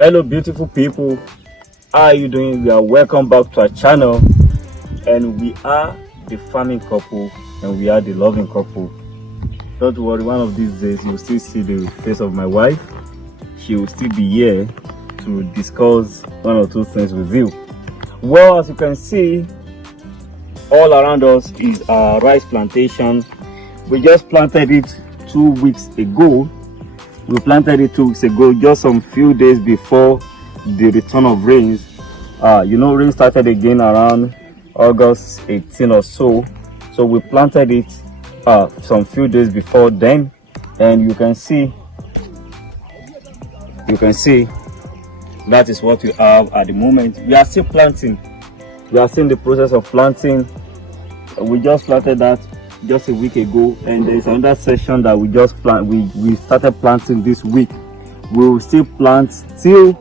Hello beautiful people, how are you doing? We are welcome back to our channel, and we are the farming couple and we are the loving couple. Don't worry, one of these days you'll still see the face of my wife. She will still be here to discuss one or two things with you. Well, as you can see, all around us is our rice plantation. We just planted it 2 weeks ago. We planted it 2 weeks ago, just some few days before the return of rains. Rain started again around August 18 or so. So we planted it some few days before then, and you can see that is what we have at the moment. We are still planting. We are still in the process of planting. We just planted that just a week ago, and there is another session that we started planting this week. We will still plant till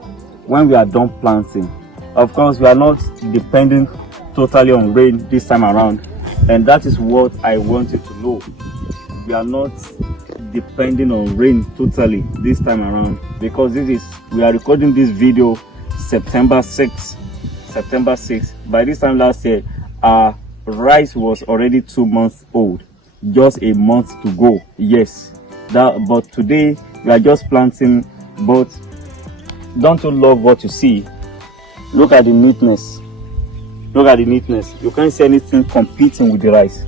when we are done planting. Of course, we are not depending totally on rain this time around, and that is what I want you to know. We are not depending on rain totally this time around, because we are recording this video September 6th. By this time last year, our rice was already 2 months old, just a month to go. Yes, but today we are just planting. But don't you love what you see? Look at the neatness. You can't see anything competing with the rice.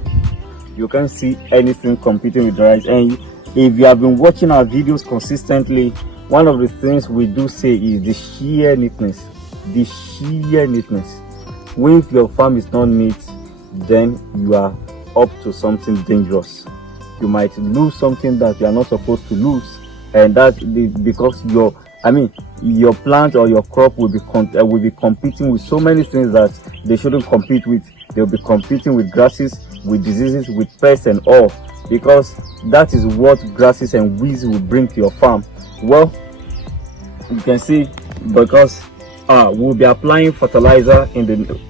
And if you have been watching our videos consistently, one of the things we do say is the sheer neatness. When your farm is not neat, then you are up to something dangerous. You might lose something that you are not supposed to lose, and because your plant or your crop will be competing with so many things that they shouldn't compete with. They'll be competing with grasses, with diseases, with pests and all, because that is what grasses and weeds will bring to your farm. Well, you can see, because we'll be applying fertilizer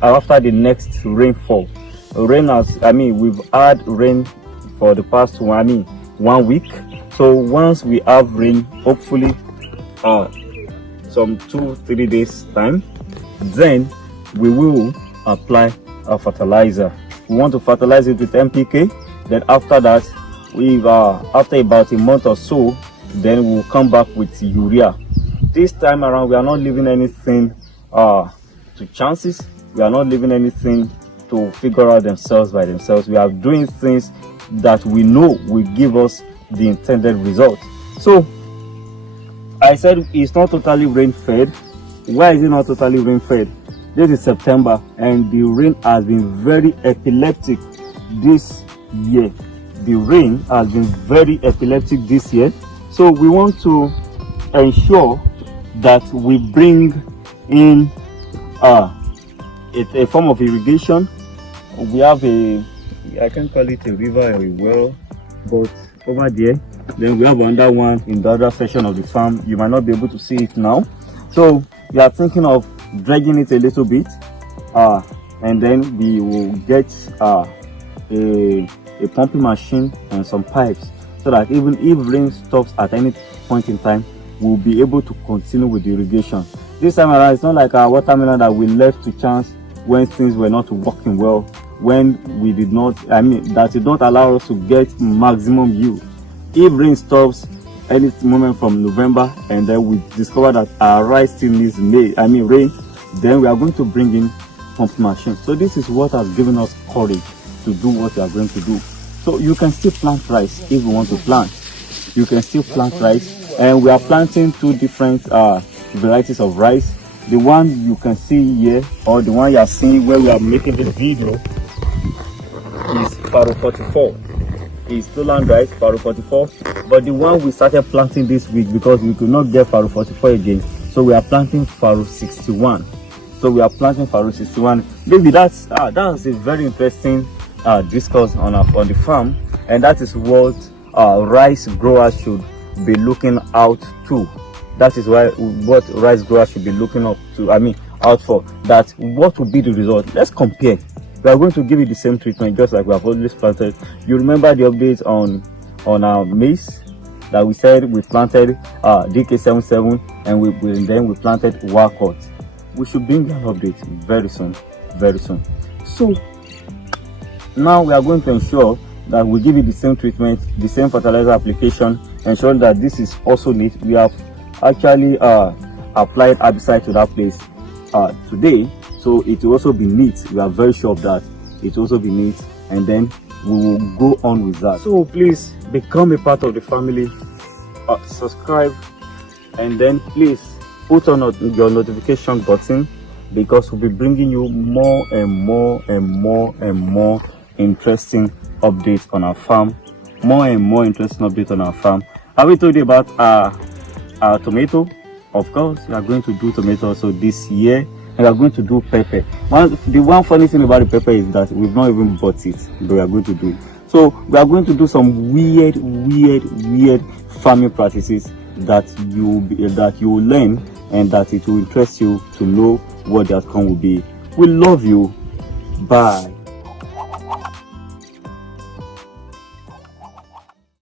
after the next rainfall. We've had rain for the past 1 week. So once we have rain, hopefully some 2-3 days time, then we will apply our fertilizer. We want to fertilize it with NPK. Then after that, after about a month or so, then we'll come back with urea. This time around, we are not leaving anything to chances. We are not leaving anything to figure out themselves by themselves. We are doing things that we know will give us the intended result. So I said it's not totally rain fed. Why is it not totally rain fed? This is September, and the rain has been very epileptic this year. So we want to ensure that we bring in a form of irrigation. We have I can call it a river or a well, but over there. Then we have another one in the other section of the farm. You might not be able to see it now. So we are thinking of dredging it a little bit, and then we will get a pumping machine and some pipes, so that even if rain stops at any point in time, we'll be able to continue with the irrigation. This time around, it's not like our watermelon that we left to chance when things were not working well, when we did not, that did not allow us to get maximum yield. If rain stops any moment from November, and then we discover that our rice still needs rain, then we are going to bring in pumping machine. So this is what has given us courage to do what we are going to do. So you can still plant rice if you want to plant. You can still plant rice, and we are planting 2 different varieties of rice. The one you can see here, or the one you are seeing where we are making this video, is Faro 44. Is Lowland rice, Faro 44. But the one we started planting this week, because we could not get Faro 44 again, so we are planting Faro 61. Maybe that's a very interesting discourse on the farm, and that is what rice growers should be looking out to. That is what rice growers should be looking out for. That what will be the result? Let's compare. We are going to give you the same treatment just like we have always planted. You remember the updates on our maize? that we said we planted DK77 and then we planted Walcott. We should bring you an update very soon, very soon. So now we are going to ensure that we give you the same treatment, the same fertilizer application, ensure that this is also neat. We have actually applied herbicide to that place today, so it will also be neat. We are very sure of that. It will also be neat, and then we will go on with that. So please become a part of the family, subscribe, and then please put on your notification button, because we'll be bringing you more and more and more and more interesting updates on our farm. More and more interesting updates on our farm. Have we told you about our tomato? Of course, we are going to do tomato also this year, and we are going to do pepper. The one funny thing about the pepper is that we've not even bought it, but we are going to do it. So we are going to do some weird farming practices that you will learn, and that it will interest you to know what the outcome will be. We love you. Bye.